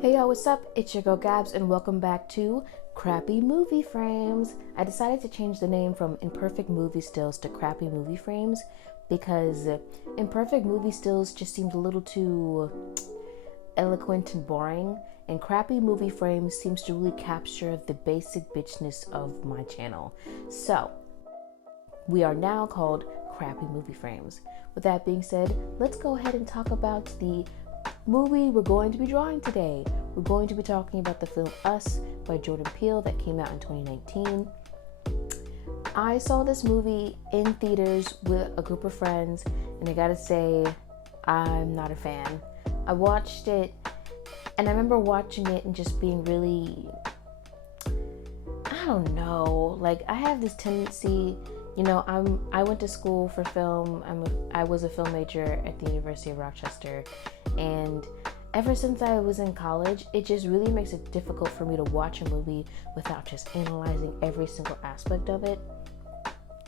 Hey y'all, what's up? It's your girl Gabs and welcome back to Crappy Movie Frames. I decided to change the name from Imperfect Movie Stills to Crappy Movie Frames because Imperfect Movie Stills just seems a little too eloquent and boring, and Crappy Movie Frames seems to really capture the basic bitchness of my channel. So, we are now called Crappy Movie Frames. With that being said, let's go ahead and talk about the movie we're going to be drawing today. We're going to be talking about the film Us by Jordan Peele that came out in 2019. I saw this movie in theaters with a group of friends, and I gotta say, I'm not a fan. I watched it, and I remember watching it and just being really, I don't know, like I have this tendency, I went to school for film. I was a film major at the University of Rochester, and ever since I was in college, it just really makes it difficult for me to watch a movie without just analyzing every single aspect of it.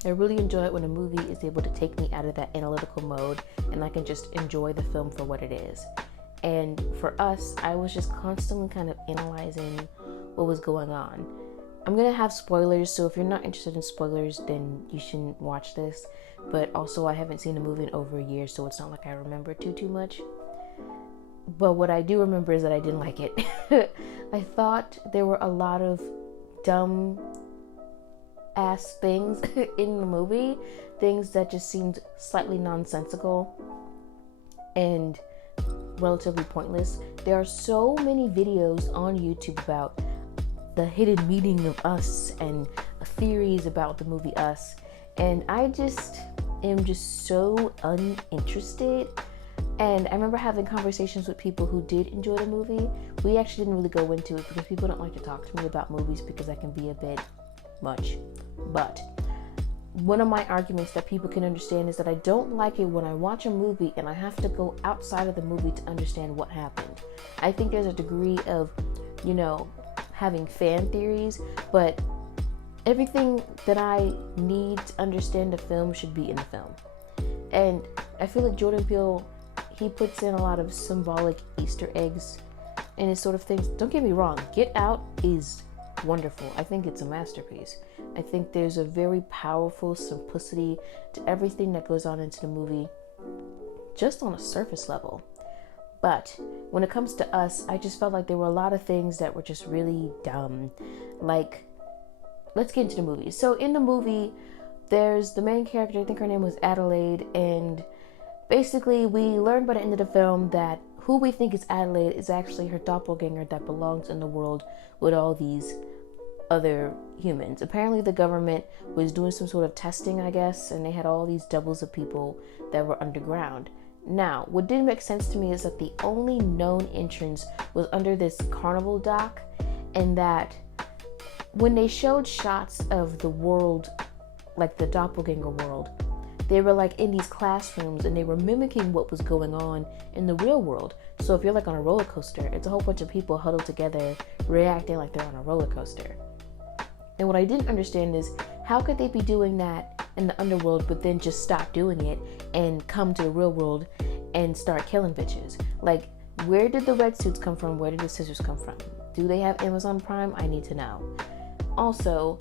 I really enjoy it when a movie is able to take me out of that analytical mode and I can just enjoy the film for what it is. And for Us, I was just constantly kind of analyzing what was going on. I'm gonna have spoilers, so if you're not interested in spoilers, then you shouldn't watch this. But also, I haven't seen the movie in over a year, so it's not like I remember too much. But what I do remember is that I didn't like it. I thought there were a lot of dumb ass things in the movie, things that just seemed slightly nonsensical and relatively pointless. There are so many videos on YouTube about the hidden meaning of Us and theories about the movie Us, and I just am just so uninterested. And I remember having conversations with people who did enjoy the movie. We actually didn't really go into it because people don't like to talk to me about movies because I can be a bit much. But one of my arguments that people can understand is that I don't like it when I watch a movie and I have to go outside of the movie to understand what happened. I think there's a degree of, having fan theories, but everything that I need to understand the film should be in the film. And I feel like Jordan Peele, he puts in a lot of symbolic Easter eggs and his sort of things. Don't get me wrong, Get Out is wonderful. I think it's a masterpiece. I think there's a very powerful simplicity to everything that goes on into the movie, just on a surface level. But when it comes to Us, I just felt like there were a lot of things that were just really dumb. Like, let's get into the movie. So in the movie, there's the main character, I think her name was Adelaide, and basically we learn by the end of the film that who we think is Adelaide is actually her doppelganger that belongs in the world with all these other humans. Apparently the government was doing some sort of testing, I guess, and they had all these doubles of people that were underground. Now, what didn't make sense to me is that the only known entrance was under this carnival dock, and that when they showed shots of the world, like the doppelganger world, they were like in these classrooms and they were mimicking what was going on in the real world. So if you're like on a roller coaster, it's a whole bunch of people huddled together reacting like they're on a roller coaster. And what I didn't understand is, how could they be doing that in the underworld but then just stop doing it and come to the real world and start killing bitches? Like, where did the red suits come from? Where did the scissors come from? Do they have Amazon Prime? I need to know. Also,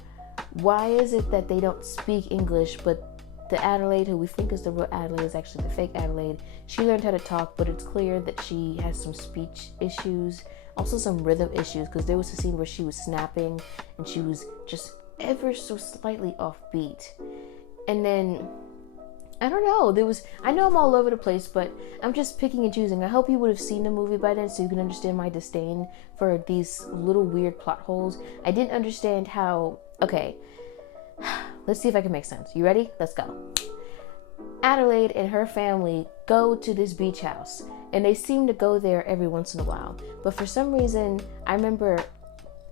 why is it that they don't speak English, but the Adelaide who we think is the real Adelaide is actually the fake Adelaide? She learned how to talk, but it's clear that she has some speech issues, also some rhythm issues, because there was a scene where she was snapping and she was just ever so slightly off beat. And then I don't know, I know I'm all over the place, but I'm just picking and choosing. I hope you would have seen the movie by then so you can understand my disdain for these little weird plot holes. I didn't understand how, okay, let's see if I can make sense. You ready? Let's go. Adelaide and her family go to this beach house, and they seem to go there every once in a while. But for some reason, I remember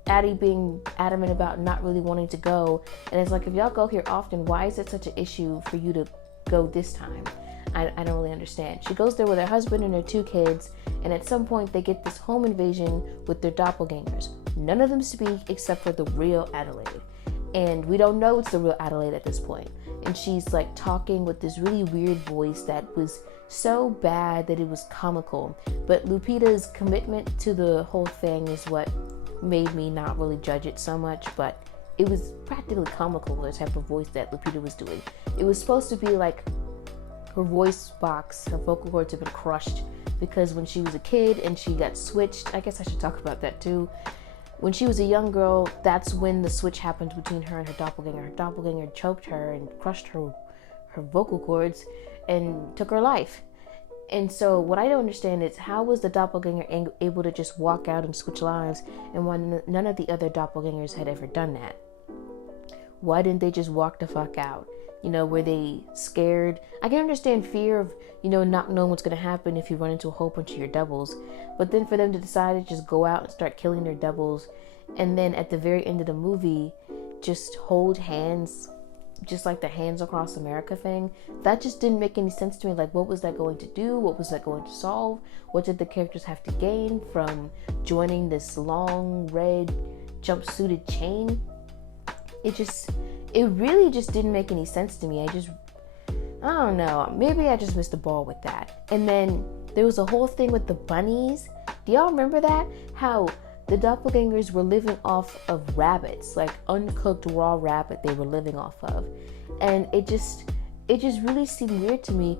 Addie being adamant about not really wanting to go. And it's like, if y'all go here often, why is it such an issue for you to go this time? I don't really understand. She goes there with her husband and her 2 kids, and at some point they get this home invasion with their doppelgangers. None of them speak except for the real Adelaide. And we don't know it's the real Adelaide at this point. And she's like talking with this really weird voice that was so bad that it was comical. But Lupita's commitment to the whole thing is what made me not really judge it so much. But it was practically comical, the type of voice that Lupita was doing. It was supposed to be like her voice box, her vocal cords have been crushed because when she was a kid and she got switched, I guess I should talk about that too. When she was a young girl, that's when the switch happened between her and her doppelganger. Her doppelganger choked her and crushed her vocal cords and took her life. And so what I don't understand is, how was the doppelganger able to just walk out and switch lives, and why none of the other doppelgangers had ever done that? Why didn't they just walk the fuck out? Were they scared? I can understand fear of, not knowing what's going to happen if you run into a whole bunch of your doubles. But then for them to decide to just go out and start killing their doubles, and then at the very end of the movie, just hold hands, just like the Hands Across America thing, that just didn't make any sense to me. Like, what was that going to do? What was that going to solve? What did the characters have to gain from joining this long red jumpsuited chain? It really just didn't make any sense to me. I don't know. Maybe I just missed the ball with that. And then there was a whole thing with the bunnies. Do y'all remember that? How the doppelgangers were living off of rabbits, like uncooked raw rabbit they were living off of. And it just really seemed weird to me.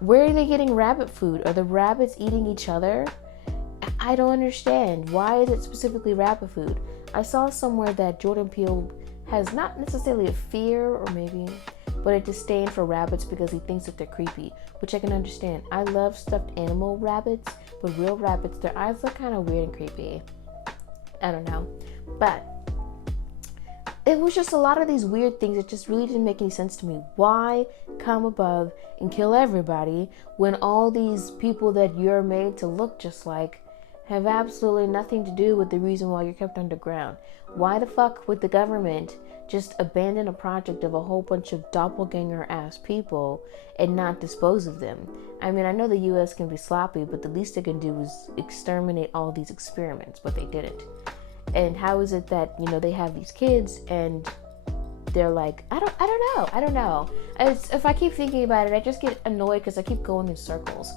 Where are they getting rabbit food? Are the rabbits eating each other? I don't understand. Why is it specifically rabbit food? I saw somewhere that Jordan Peele has not necessarily a fear, or maybe, but a disdain for rabbits because he thinks that they're creepy, which I can understand. I love stuffed animal rabbits, but real rabbits, their eyes look kind of weird and creepy. I don't know. But it was just a lot of these weird things that just really didn't make any sense to me. Why come above and kill everybody when all these people that you're made to look just like have absolutely nothing to do with the reason why you're kept underground? Why the fuck would the government just abandon a project of a whole bunch of doppelganger-ass people and not dispose of them? I mean, I know the U.S. can be sloppy, but the least they can do is exterminate all these experiments, but they didn't. And how is it that, they have these kids and they're like, I don't know. If I keep thinking about it, I just get annoyed because I keep going in circles.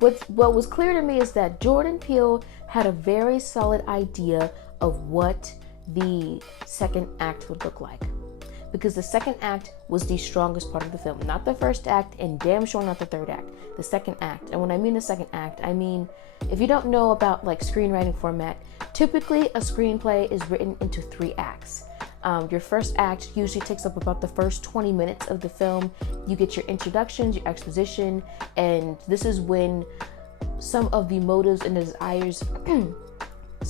What was clear to me is that Jordan Peele had a very solid idea of what the second act would look like. Because the second act was the strongest part of the film. Not the first act, and damn sure not the third act. The second act. And when I mean the second act, I mean, if you don't know about like screenwriting format, typically a screenplay is written into 3 acts. Your first act usually takes up about the first 20 minutes of the film. You get your introductions, your exposition, and this is when some of the motives and desires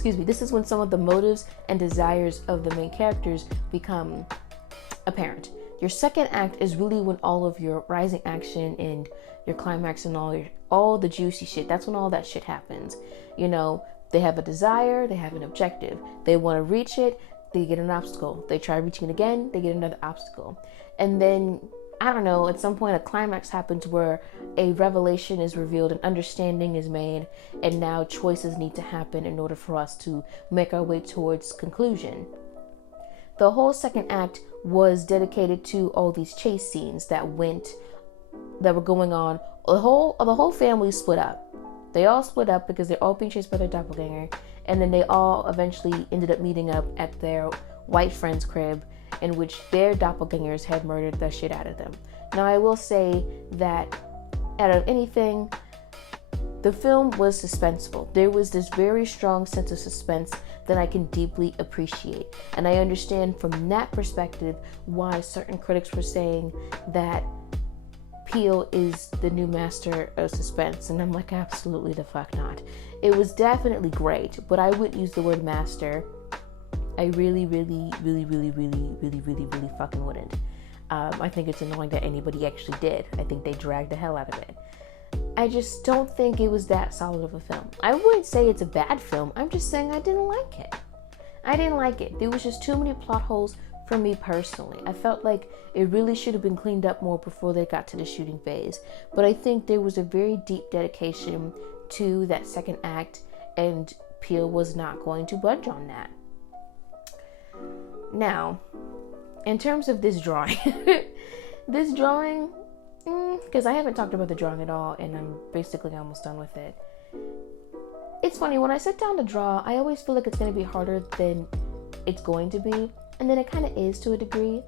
this is when some of the motives and desires of the main characters become apparent. Your second act is really when all of your rising action and your climax and all the juicy shit, that's when all that shit happens. They have a desire, they have an objective, they want to reach it, they get an obstacle. They try reaching it again, they get another obstacle. And then, I don't know, at some point a climax happens where a revelation is revealed, an understanding is made, and now choices need to happen in order for us to make our way towards conclusion. The whole second act was dedicated to all these chase scenes that were going on. The whole family split up. They all split up because they're all being chased by their doppelganger, and then they all eventually ended up meeting up at their white friend's crib, in which their doppelgangers had murdered the shit out of them. Now, I will say that out of anything, the film was suspenseful. There was this very strong sense of suspense that I can deeply appreciate. And I understand from that perspective why certain critics were saying that Peele is the new master of suspense. And I'm like, absolutely the fuck not. It was definitely great, but I wouldn't use the word master. I really fucking wouldn't. I think it's annoying that anybody actually did. I think they dragged the hell out of it. I just don't think it was that solid of a film. I wouldn't say it's a bad film. I'm just saying I didn't like it. I didn't like it. There was just too many plot holes for me personally. I felt like it really should have been cleaned up more before they got to the shooting phase. But I think there was a very deep dedication to that second act, and Peele was not going to budge on that. Now, in terms of this drawing, this drawing, Because I haven't talked about the drawing at all, and I'm basically almost done with it. It's funny, when I sit down to draw, I always feel like it's going to be harder than it's going to be, and then it kind of is to a degree.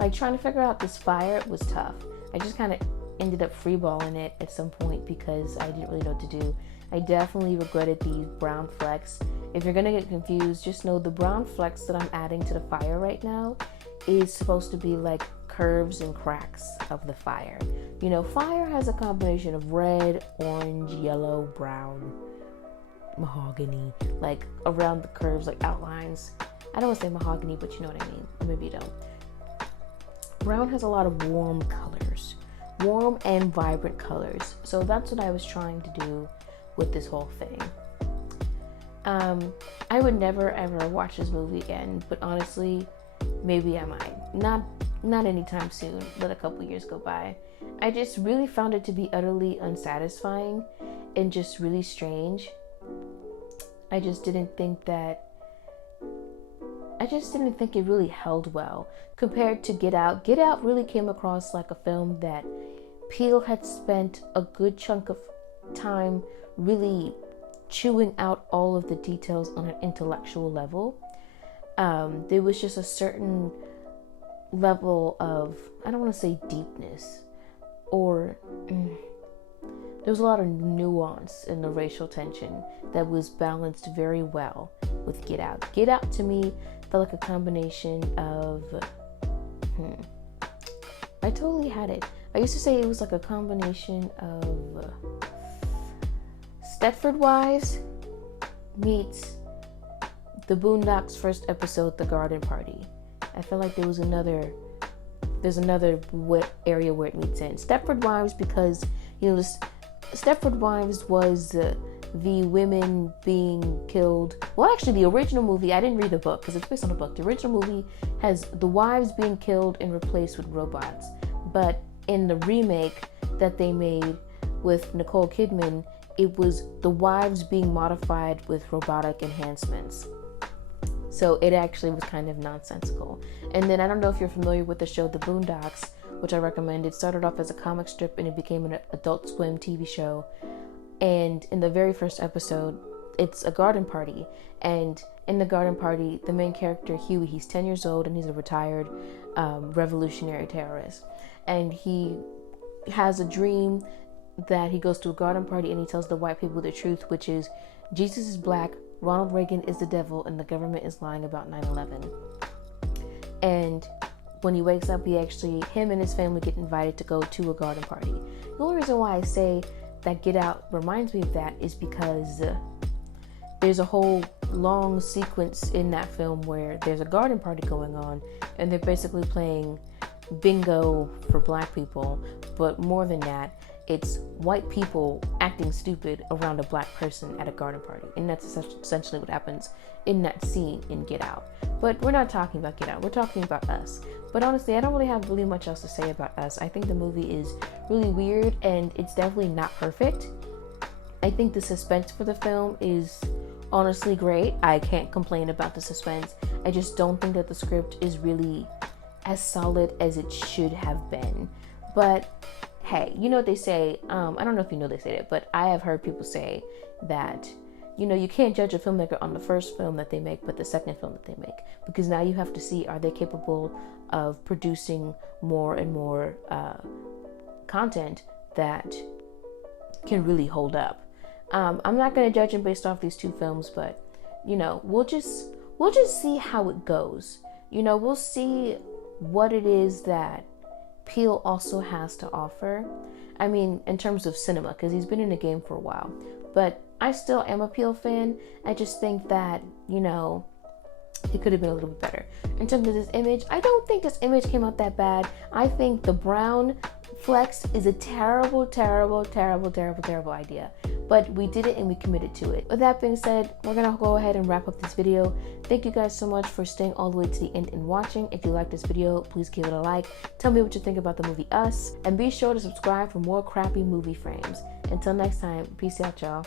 Like, trying to figure out this fire was tough. I just kind of ended up freeballing it at some point because I didn't really know what to do. I definitely regretted these brown flecks. If you're going to get confused, just know the brown flecks that I'm adding to the fire right now is supposed to be like curves and cracks of the fire. You know, fire has a combination of red, orange, yellow, brown, mahogany, like around the curves, like outlines. I don't want to say mahogany, but you know what I mean. Or maybe you don't. Brown has a lot of warm colors, warm and vibrant colors. So that's what I was trying to do with this whole thing. I would never ever watch this movie again, but honestly, maybe I might. Not anytime soon. Let a couple years go by. I just really found it to be utterly unsatisfying and just really strange. I just didn't think it really held well compared to Get Out. Get Out really came across like a film that Peele had spent a good chunk of time really chewing out all of the details on an intellectual level. There was just a certain level of, I don't want to say deepness, or there was a lot of nuance in the racial tension that was balanced very well with Get Out. Get Out to me felt like a combination of, I totally had it. I used to say it was like a combination of Stepford Wives meets the Boondocks first episode, The Garden Party. I feel like there's another area where it meets in. Stepford Wives, because, you know, Stepford Wives was the women being killed. Well, actually, the original movie, I didn't read the book because it's based on a book. The original movie has the wives being killed and replaced with robots. But in the remake that they made with Nicole Kidman, it was the wives being modified with robotic enhancements. So it actually was kind of nonsensical. And then I don't know if you're familiar with the show The Boondocks, which I recommend. It started off as a comic strip and it became an Adult Swim TV show. And in the very first episode, it's a garden party. And in the garden party, the main character, Huey, he's 10 years old and he's a retired revolutionary terrorist. And he has a dream that he goes to a garden party and he tells the white people the truth, which is Jesus is black, Ronald Reagan is the devil, and the government is lying about 9/11. And when he wakes up, him and his family get invited to go to a garden party. The only reason why I say that Get Out reminds me of that is because there's a whole long sequence in that film where there's a garden party going on and they're basically playing bingo for black people, but more than that, it's white people acting stupid around a black person at a garden party. And that's essentially what happens in that scene in Get Out. But we're not talking about Get Out, we're talking about Us. But honestly, I don't really have much else to say about Us. I think the movie is really weird and it's definitely not perfect. I think the suspense for the film is honestly great. I can't complain about the suspense. I just don't think that the script is really as solid as it should have been. But hey, you know what they say, I don't know if you know they say it, but I have heard people say that, you know, you can't judge a filmmaker on the first film that they make, but the second film that they make, because now you have to see, are they capable of producing more and more content that can really hold up. I'm not going to judge them based off these two films, but, you know, we'll just see how it goes. You know, we'll see what it is that Peele also has to offer. I mean, in terms of cinema, because he's been in the game for a while. But I still am a Peele fan. I just think that, you know, it could have been a little bit better. In terms of this image, I don't think this image came out that bad. I think the brown flex is a terrible idea. But we did it and we committed to it. With that being said, we're going to go ahead and wrap up this video. Thank you guys so much for staying all the way to the end and watching. If you like this video, please give it a like. Tell me what you think about the movie Us. And be sure to subscribe for more crappy movie frames. Until next time, peace out, y'all.